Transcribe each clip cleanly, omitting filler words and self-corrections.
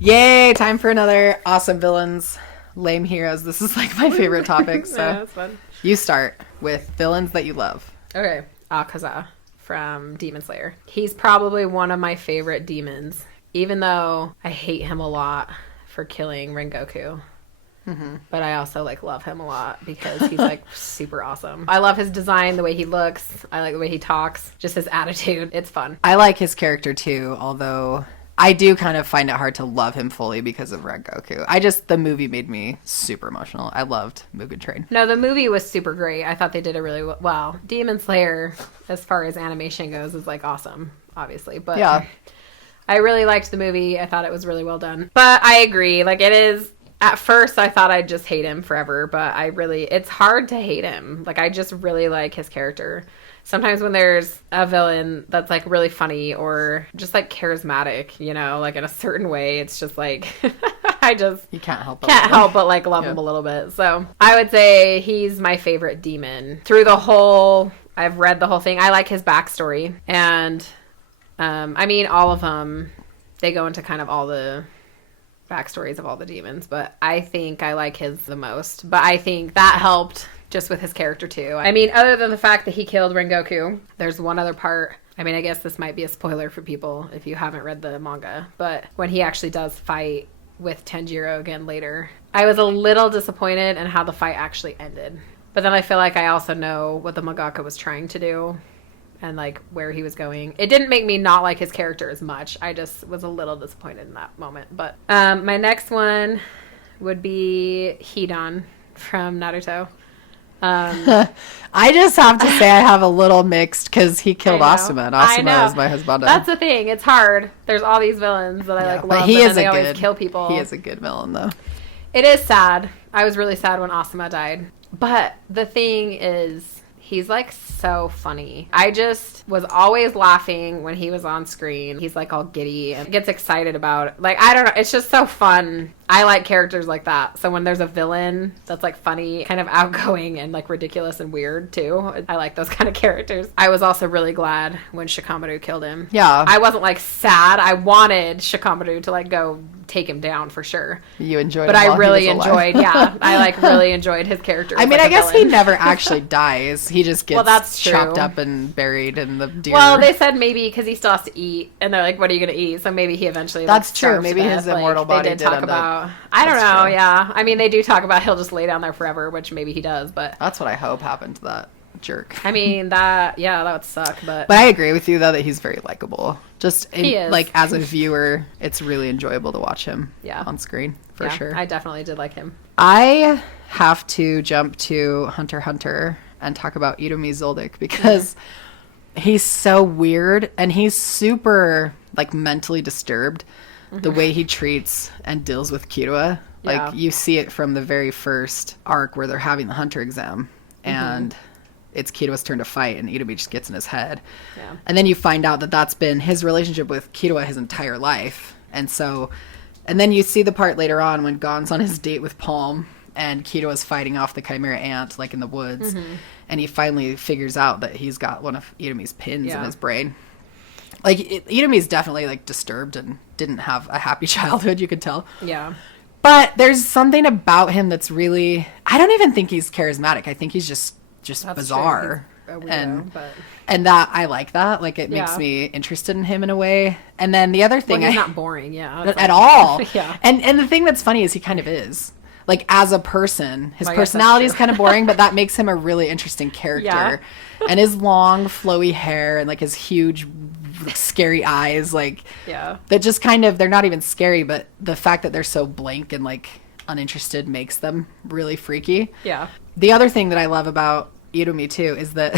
Yay! Time for another awesome villains, lame heroes. This is like my favorite topic. So Yeah, that's fun. you start with villains that you love. Okay, Akaza from Demon Slayer. He's probably one of my favorite demons, even though I hate him a lot for killing Rengoku. Mm-hmm. But I also love him a lot because he's super awesome. I love his design, the way he looks. I like the way he talks, just his attitude. It's fun. I like his character too, although I do kind of find it hard to love him fully because of Rengoku. The movie made me super emotional. I loved Mugen Train. No, the movie was super great. I thought they did it really well. Demon Slayer, as far as animation goes, is awesome, obviously. But yeah, I really liked the movie. I thought it was really well done. But I agree. It is. At first, I thought I'd just hate him forever, but it's hard to hate him. I just really like his character. Sometimes when there's a villain that's really funny or just charismatic, in a certain way, it's just I just you can't help but love him a little bit. So I would say he's my favorite demon. I've read the whole thing. I like his backstory. And all of them, they go into kind of all the backstories of all the demons, but I think I like his the most. But I think that helped just with his character too. Other than the fact that he killed Rengoku, there's one other part. I guess this might be a spoiler for people if you haven't read the manga, but when he actually does fight with Tanjiro again later, I was a little disappointed in how the fight actually ended. But then I feel like I also know what the mangaka was trying to do and where he was going. It didn't make me not like his character as much. I just was a little disappointed in that moment. But my next one would be Hidan from Naruto. I just have to say I have a little mixed because he killed Asuma, and Asuma is my husband. That's the thing. It's hard. There's all these villains that I love, but they always kill people. He is a good villain, though. It is sad. I was really sad when Asuma died. But the thing is, he's so funny. I just was always laughing when he was on screen. He's all giddy and gets excited about it. I don't know. It's just so fun. I like characters like that. So when there's a villain that's funny, kind of outgoing and ridiculous and weird too, I like those kind of characters. I was also really glad when Shikamaru killed him. Yeah. I wasn't sad. I wanted Shikamaru to go take him down for sure. You enjoyed it. But I really enjoyed, I really enjoyed his character. I guess he never actually dies. He just gets that's chopped up and buried in the deer. Well, they said maybe because he still has to eat, and they're what are you going to eat? So maybe he eventually. That's true. Maybe his immortal body did talk about. I don't know. True. Yeah, they do talk about he'll just lay down there forever, which maybe he does. But that's what I hope happened to that jerk. That would suck. But I agree with you though that he's very likable. He is. As a viewer, it's really enjoyable to watch him. On screen for sure. I definitely did like him. I have to jump to Hunter x Hunter and talk about Illumi Zoldyck because he's so weird and he's super mentally disturbed. The way he treats and deals with Killua. You see it from the very first arc where they're having the Hunter exam and it's Killua's turn to fight and Illumi just gets in his head. Yeah. And then you find out that that's been his relationship with Killua his entire life. And then you see the part later on when Gon's on his date with Palm and Killua's fighting off the Chimera Ant in the woods. And he finally figures out that he's got one of Illumi's pins in his brain. Illumi's definitely disturbed and didn't have a happy childhood, you could tell. Yeah. But there's something about him that's really, I don't even think he's charismatic. I think he's just that's bizarre. True. He's a weirdo, and that I like that. It makes me interested in him in a way. And then the other thing, he's not boring, at all. Yeah. And the thing that's funny is he kind of is. As a person, his personality is kind of boring, but that makes him a really interesting character. Yeah. And his long, flowy hair and his huge, scary eyes, that just kind of, they're not even scary, but the fact that they're so blank and uninterested makes them really freaky. Yeah. The other thing that I love about Illumi too is that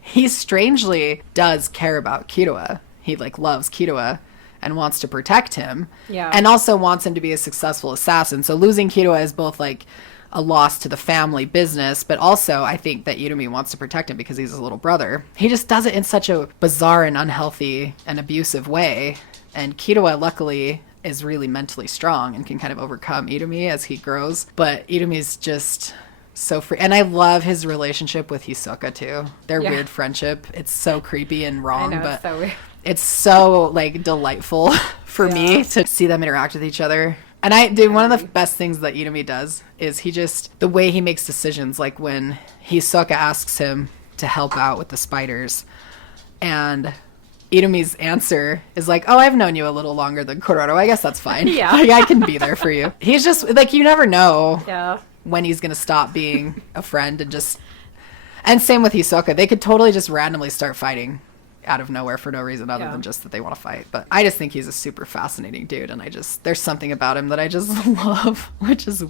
he strangely does care about Killua. He loves Killua and wants to protect him. Yeah. And also wants him to be a successful assassin. So losing Killua is both a loss to the family business, but also I think that Illumi wants to protect him because he's his little brother. He just does it in such a bizarre and unhealthy and abusive way. And Killua luckily is really mentally strong and can kind of overcome Illumi as he grows. But Illumi's just so free. And I love his relationship with Hisoka too. Their Yeah. weird friendship. It's so creepy and I wrong, know, but it's so weird. it's so like delightful for me to see them interact with each other. And one of the best things that Illumi does is the way he makes decisions, like when Hisoka asks him to help out with the spiders, and Irumi's answer is like, oh, I've known you a little longer than Kuroro. I guess that's fine. Yeah. Like, I can be there for you. He's just, like, you never know Yeah. when he's going to stop being a friend and just... And same with Hisoka. They could totally just randomly start fighting out of nowhere for no reason other than just that they want to fight. But I just think he's a super fascinating dude, and there's something about him that I just love, which is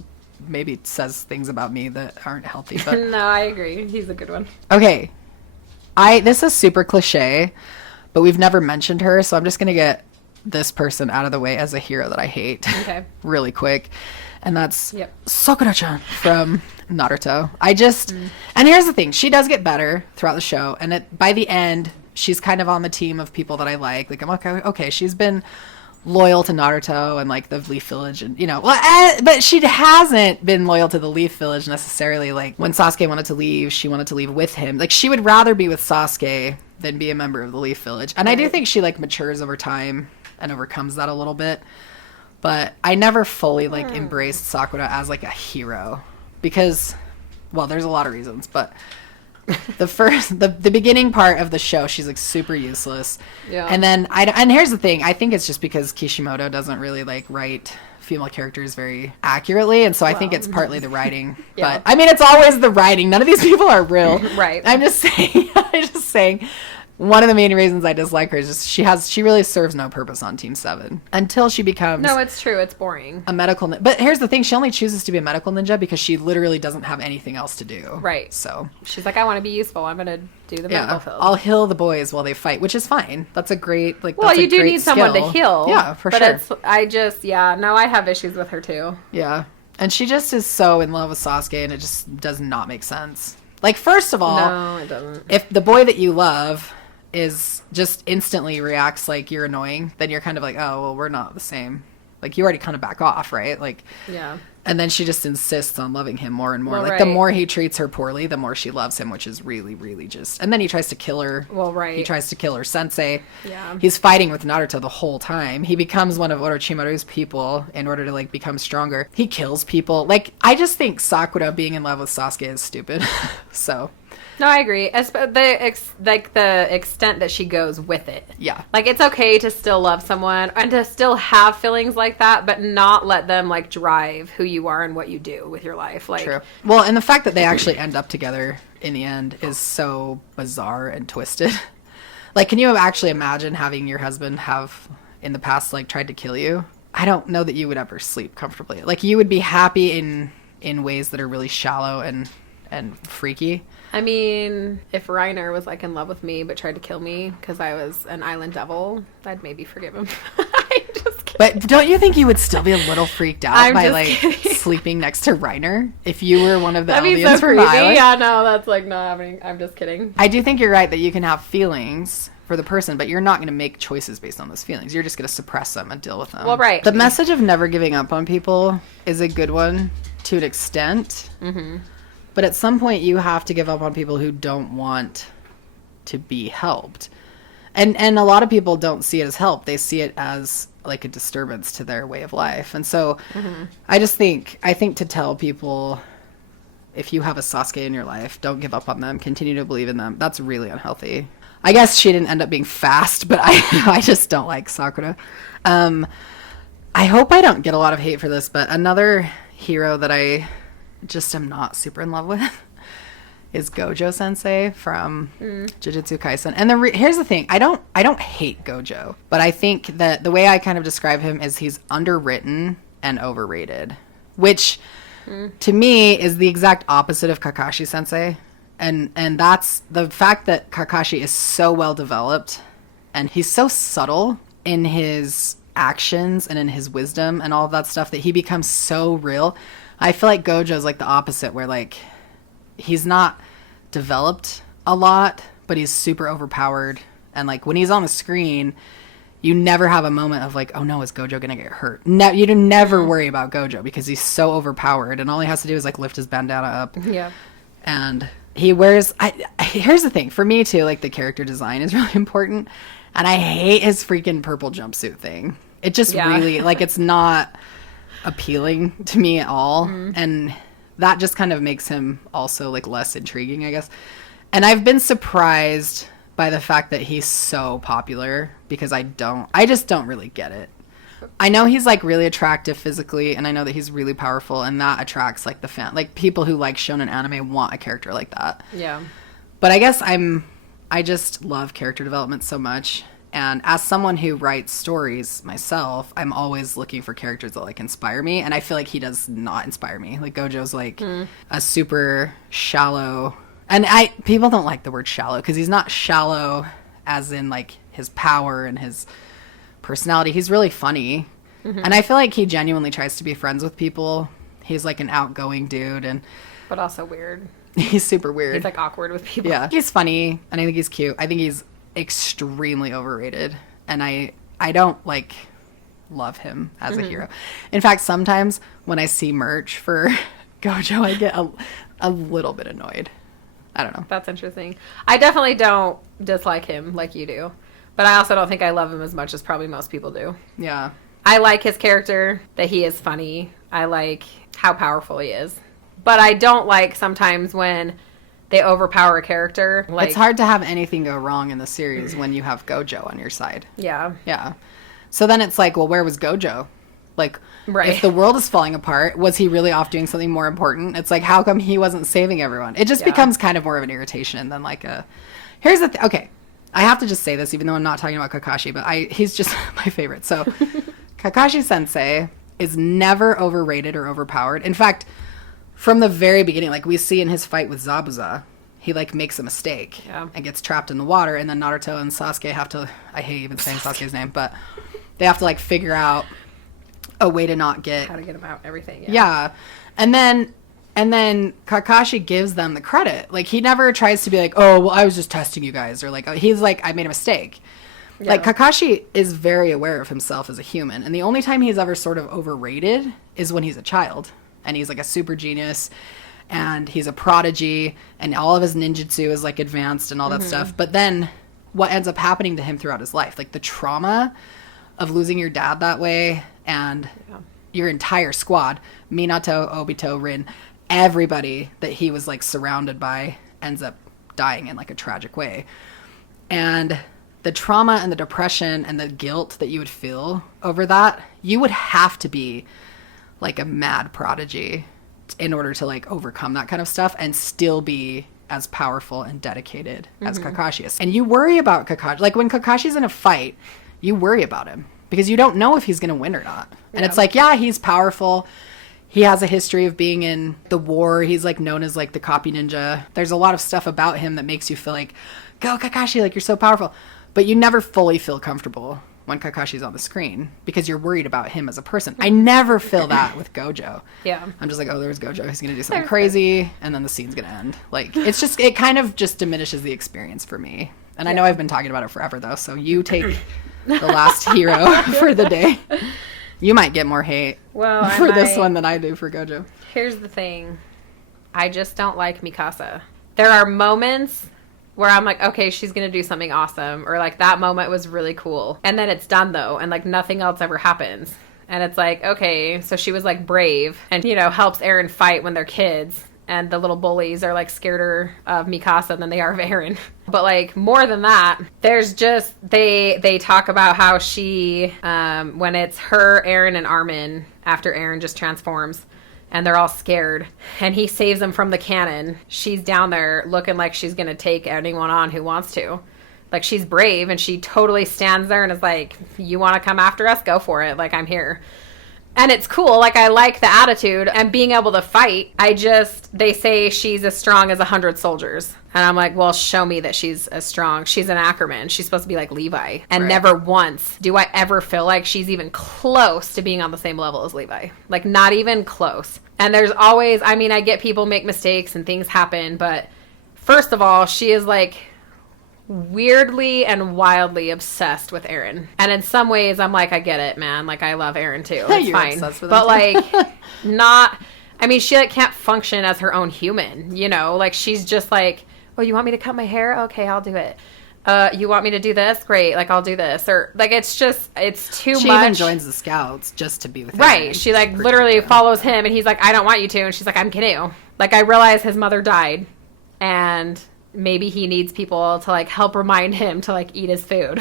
maybe says things about me that aren't healthy. But No, I agree. He's a good one. okay. This is super cliche, but we've never mentioned her, so I'm just going to get this person out of the way as a hero that I hate Okay. really quick. And that's Yep. Sakura-chan from Naruto. And here's the thing. She does get better throughout the show. And by the end, she's kind of on the team of people that I like. Like, I'm okay, she's been loyal to Naruto and like the Leaf Village and, but she hasn't been loyal to the Leaf Village necessarily. Like when Sasuke wanted to leave, she wanted to leave with him. Like she would rather be with Sasuke than be a member of the Leaf Village. And I do think she like matures over time and overcomes that a little bit. But I never fully like embraced Sakura as like a hero because, well, there's a lot of reasons, but the beginning part of the show, she's like super useless. Yeah. And then and here's the thing, I think it's just because Kishimoto doesn't really like write female characters very accurately, and so I think it's partly the writing. Yeah. But I mean, it's always the writing. None of these people are real. Right. I'm just saying. One of the main reasons I dislike her is just she really serves no purpose on Team 7 until she becomes... No, it's true. It's boring. A medical... But here's the thing. She only chooses to be a medical ninja because she literally doesn't have anything else to do. Right. So... She's like, I want to be useful. I'm going to do the medical field. I'll heal the boys while they fight, which is fine. That's a great... like. Well, you do need someone to heal. Yeah, for sure. But I have issues with her too. Yeah. And she just is so in love with Sasuke, and it just does not make sense. Like, first of all... No, it doesn't. If the boy that you love... is just instantly reacts like you're annoying, then you're kind of like, oh, well, we're not the same. Like, you already kind of back off, right? Like, yeah. And then she just insists on loving him more and more. Well, like, the more he treats her poorly, the more she loves him, which is really, really just... And then he tries to kill her. Well, right. He tries to kill her sensei. Yeah. He's fighting with Naruto the whole time. He becomes one of Orochimaru's people in order to, like, become stronger. He kills people. Like, I just think Sakura being in love with Sasuke is stupid. So... No, I agree. The extent that she goes with it. Yeah. Like, it's okay to still love someone and to still have feelings like that, but not let them, like, drive who you are and what you do with your life. Like, true. Well, and the fact that they actually end up together in the end is so bizarre and twisted. Like, can you actually imagine having your husband have, in the past, like, tried to kill you? I don't know that you would ever sleep comfortably. Like, you would be happy in ways that are really shallow and freaky. I mean, if Reiner was like in love with me but tried to kill me because I was an island devil, I'd maybe forgive him. I'm just kidding. But don't you think you would still be a little freaked out by like sleeping next to Reiner if you were one of the aliens from the island? Yeah, no, that's like not happening. I'm just kidding. I do think you're right that you can have feelings for the person, but you're not going to make choices based on those feelings. You're just going to suppress them and deal with them. Well, right. The message of never giving up on people is a good one to an extent. Mm-hmm. But at some point, you have to give up on people who don't want to be helped. And a lot of people don't see it as help. They see it as like a disturbance to their way of life. And so I think to tell people, if you have a Sasuke in your life, don't give up on them. Continue to believe in them. That's really unhealthy. I guess she didn't end up being fast, but I just don't like Sakura. I hope I don't get a lot of hate for this, but another hero that I just am not super in love with is Gojo Sensei from Jujutsu Kaisen. And here's the thing, I don't hate Gojo, but I think that the way I kind of describe him is he's underwritten and overrated, which to me is the exact opposite of Kakashi Sensei. And that's the fact that Kakashi is so well developed and he's so subtle in his actions and in his wisdom and all of that stuff that he becomes so real. I feel like Gojo's like the opposite, where like he's not developed a lot, but he's super overpowered. And like when he's on the screen, You never have a moment of like, oh no, is Gojo gonna get hurt? No, you never worry about Gojo because he's so overpowered, and all he has to do is like lift his bandana up. Yeah. And he wears. Here's the thing for me too. Like the character design is really important, and I hate his freaking purple jumpsuit thing. It just really like it's not appealing to me at all, and that just kind of makes him also like less intriguing, I guess. And I've been surprised by the fact that he's so popular because I just don't really get it. I know he's like really attractive physically, and I know that he's really powerful, and that attracts like the fan, like people who like shonen anime want a character like that. Yeah. But I guess I just love character development so much, and as someone who writes stories myself, I'm always looking for characters that like inspire me, and I feel like he does not inspire me. Like Gojo's like a super shallow. And people don't like the word shallow because he's not shallow as in like his power and his personality. He's really funny. And I feel like he genuinely tries to be friends with people. He's like an outgoing dude, But also weird. He's super weird. He's like awkward with people. Yeah. He's funny and I think he's cute. I think he's extremely overrated. And I don't like love him as a hero. In fact, sometimes when I see merch for Gojo, I get a little bit annoyed. I don't know. That's interesting. I definitely don't dislike him like you do. But I also don't think I love him as much as probably most people do. Yeah. I like his character, that he is funny. I like how powerful he is. But I don't like sometimes when they overpower a character. Like, it's hard to have anything go wrong in the series when you have Gojo on your side. Yeah. Yeah. So then it's like, well, where was Gojo? Like, right. If the world is falling apart, was he really off doing something more important? It's like, how come he wasn't saving everyone? It just becomes kind of more of an irritation than like a... Here's the thing. Okay. I have to just say this, even though I'm not talking about Kakashi, but he's just my favorite. So Kakashi Sensei is never overrated or overpowered. In fact, from the very beginning, like we see in his fight with Zabuza, he like makes a mistake and gets trapped in the water, and then Naruto and Sasuke have to... I hate even saying Sasuke's name, but they have to like figure out a way to not get... How to get him out, everything. Yeah. And then Kakashi gives them the credit. Like, he never tries to be like, oh, well, I was just testing you guys. Or like, he's like, I made a mistake. Yeah. Like, Kakashi is very aware of himself as a human. And the only time he's ever sort of overrated is when he's a child. And he's like a super genius. And he's a prodigy. And all of his ninjutsu is like advanced and all that stuff. But then what ends up happening to him throughout his life, like the trauma of losing your dad that way and your entire squad, Minato, Obito, Rin, everybody that he was like surrounded by ends up dying in like a tragic way. And the trauma and the depression and the guilt that you would feel over that, you would have to be like a mad prodigy in order to like overcome that kind of stuff and still be as powerful and dedicated as Kakashi is. And you worry about Kakashi. Like when Kakashi's in a fight, you worry about him because you don't know if he's going to win or not. And it's like, yeah, he's powerful. He has a history of being in the war. He's like known as like the copy ninja. There's a lot of stuff about him that makes you feel like, go Kakashi, like you're so powerful. But you never fully feel comfortable when Kakashi's on the screen because you're worried about him as a person. I never feel that with Gojo. Yeah. I'm just like, oh, there's Gojo. He's going to do something crazy. And then the scene's going to end. Like, it's just, it kind of just diminishes the experience for me. And I know I've been talking about it forever though. So you take the last hero for the day. You might get more hate for this one than I do for Gojo. Here's the thing. I just don't like Mikasa. There are moments where I'm like, okay, she's going to do something awesome. Or like that moment was really cool. And then it's done though. And like nothing else ever happens. And it's like, okay, so she was like brave and, you know, helps Eren fight when they're kids. And the little bullies are like scareder of Mikasa than they are of Eren. But like more than that, there's just they talk about how she when it's her, Eren, and Armin after Eren just transforms and they're all scared and he saves them from the cannon. She's down there looking like she's gonna take anyone on who wants to. Like she's brave and she totally stands there and is like, you want to come after us? Go for it. Like I'm here. And it's cool. Like, I like the attitude and being able to fight. They say she's as strong as 100 soldiers. And I'm like, well, show me that she's as strong. She's an Ackerman. She's supposed to be like Levi. And never once do I ever feel like she's even close to being on the same level as Levi. Like, not even close. And there's always, I mean, I get people make mistakes and things happen. But first of all, she is like weirdly and wildly obsessed with Aaron. And in some ways, I'm like, I get it, man. Like, I love Aaron too. It's You're fine. obsessed with But him too. like, not. I mean, she like can't function as her own human. You know, like she's just like, oh, you want me to cut my hair? Okay, I'll do it. You want me to do this? Great. Like, I'll do this. Or like, it's too much. She even joins the scouts just to be with him. Right. She like literally follows him, and he's like, I don't want you to. And she's like, I'm kidding. Like, I realize his mother died, and maybe he needs people to like help remind him to like eat his food.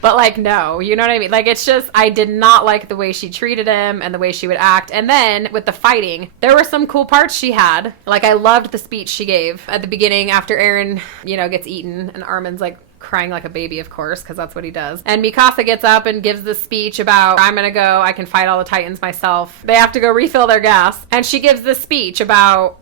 But like, no, you know what I mean? Like, it's just, I did not like the way she treated him and the way she would act. And then with the fighting, there were some cool parts she had. Like, I loved the speech she gave at the beginning after Aaron, you know, gets eaten, and Armin's like crying like a baby, of course, because that's what he does. And Mikasa gets up and gives this speech about, I'm gonna go, I can fight all the Titans myself. They have to go refill their gas. And she gives this speech about,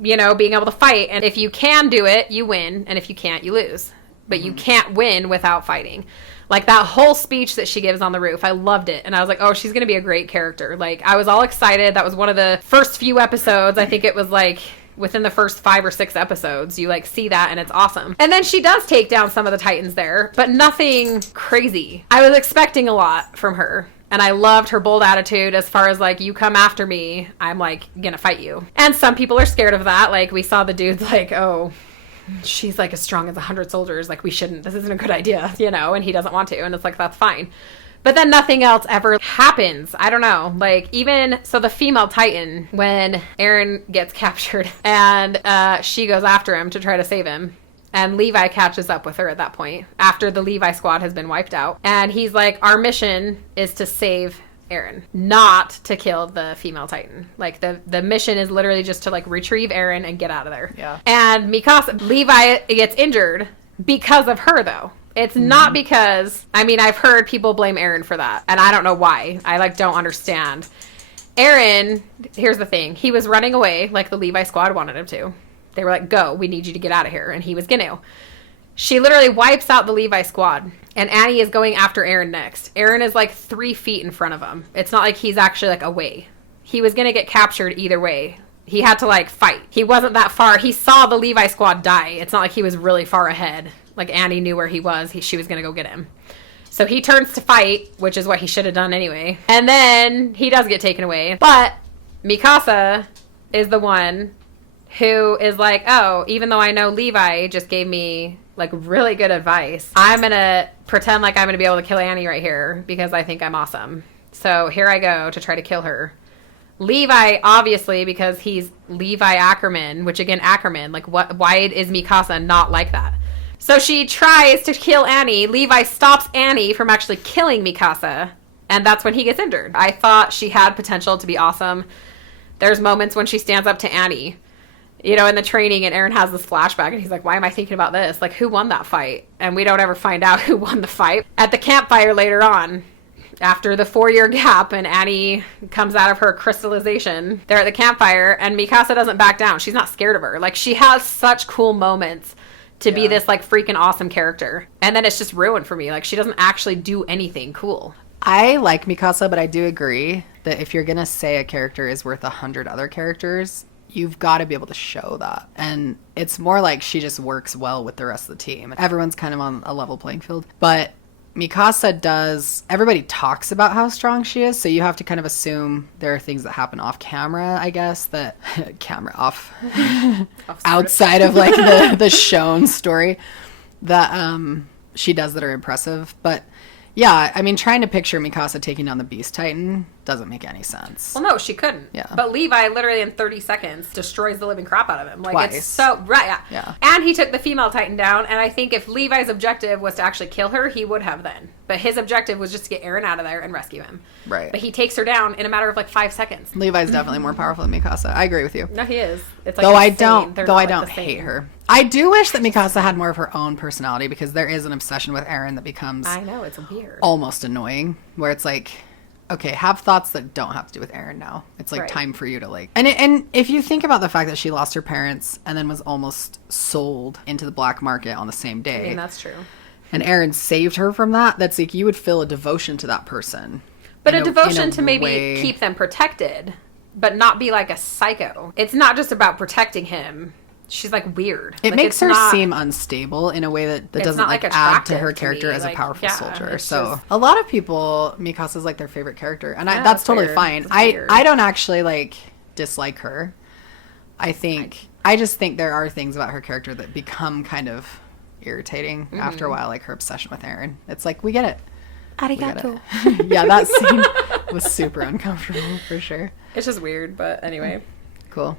you know, being able to fight. And if you can do it, you win. And if you can't, you lose. But you can't win without fighting. Like, that whole speech that she gives on the roof, I loved it. And I was like, oh, she's going to be a great character. Like, I was all excited. That was one of the first few episodes. I think it was like within the first 5 or 6 episodes, you like see that, and it's awesome. And then she does take down some of the Titans there, but nothing crazy. I was expecting a lot from her. And I loved her bold attitude as far as like, you come after me, I'm like gonna fight you. And some people are scared of that. Like, we saw the dudes like, oh, she's like as strong as 100 soldiers. Like, we shouldn't, this isn't a good idea, you know, and he doesn't want to. And it's like, that's fine. But then nothing else ever happens. I don't know. Like, even, so the female Titan, when Aaron gets captured and she goes after him to try to save him. And Levi catches up with her at that point, after the Levi squad has been wiped out. And he's like, our mission is to save Aaron, not to kill the female Titan. Like, the mission is literally just to, like, retrieve Aaron and get out of there. Yeah. And Levi gets injured because of her, though. It's not because, I mean, I've heard people blame Aaron for that. And I don't know why. I, like, don't understand. Aaron, here's the thing. He was running away like the Levi squad wanted him to. They were like, go, we need you to get out of here. And he was gonna. She literally wipes out the Levi squad. And Annie is going after Aaron next. Aaron is like 3 feet in front of him. It's not like he's actually like away. He was gonna get captured either way. He had to like fight. He wasn't that far. He saw the Levi squad die. It's not like he was really far ahead. Like, Annie knew where he was. She was gonna go get him. So he turns to fight, which is what he should have done anyway. And then he does get taken away. But Mikasa is the one who is like, oh, even though I know Levi just gave me like really good advice, I'm gonna pretend like I'm gonna be able to kill Annie right here because I think I'm awesome. So here I go to try to kill her. Levi, obviously, because he's Levi Ackerman, which again, Ackerman, like why is Mikasa not like that? So she tries to kill Annie. Levi stops Annie from actually killing Mikasa, and that's when he gets injured. I thought she had potential to be awesome. There's moments when she stands up to Annie, you know, in the training, and Aaron has this flashback, and he's like, why am I thinking about this? Like, who won that fight? And we don't ever find out who won the fight. At the campfire later on, after the 4-year gap, and Annie comes out of her crystallization, they're at the campfire, and Mikasa doesn't back down. She's not scared of her. Like, she has such cool moments to be this, like, freaking awesome character. And then it's just ruined for me. Like, she doesn't actually do anything cool. I like Mikasa, but I do agree that if you're going to say a character is worth 100 other characters, you've got to be able to show that. And it's more like she just works well with the rest of the team. Everyone's kind of on a level playing field. But Mikasa does, everybody talks about how strong she is, so you have to kind of assume there are things that happen off camera, I guess, that camera off outside of like the shown story that she does that are impressive. But yeah, I mean, trying to picture Mikasa taking down the Beast Titan doesn't make any sense. Well, no, she couldn't. Yeah. But Levi literally in 30 seconds destroys the living crap out of him. Like, Twice. It's so, right, Yeah. And he took the female Titan down, and I think if Levi's objective was to actually kill her, he would have then. But his objective was just to get Aaron out of there and rescue him. Right. But he takes her down in a matter of like 5 seconds. Levi's definitely more powerful than Mikasa. I agree with you. No, he is. It's like Though I insane. They're don't not, like, the hate same. her. I do wish that Mikasa had more of her own personality, because there is an obsession with Aaron that becomes I know, it's weird. almost annoying, where it's like, okay, have thoughts that don't have to do with Aaron now. It's like Right. time for you to like, and if you think about the fact that she lost her parents and then was almost sold into the black market on the same day, I mean, that's true. and Aaron saved her from that, that's like, you would feel a devotion to that person. But in a devotion in a to maybe way. keep them protected, but not be like a psycho. It's not just about protecting him. she's like weird. It Like, makes it's her not- seem unstable in a way that It's doesn't not, like like, add to attractive her to character me. as a Like, powerful yeah, soldier. it's So just- a lot of people, Mikasa's like their favorite character, and Yeah, that's it's totally weird. fine. It's weird. I don't actually like dislike her. I just think there are things about her character that become kind of irritating after a while, like her obsession with Aaron. It's like, we get it. We get Arigato. it. Yeah, that scene was super uncomfortable for sure. It's just weird, but anyway. Cool.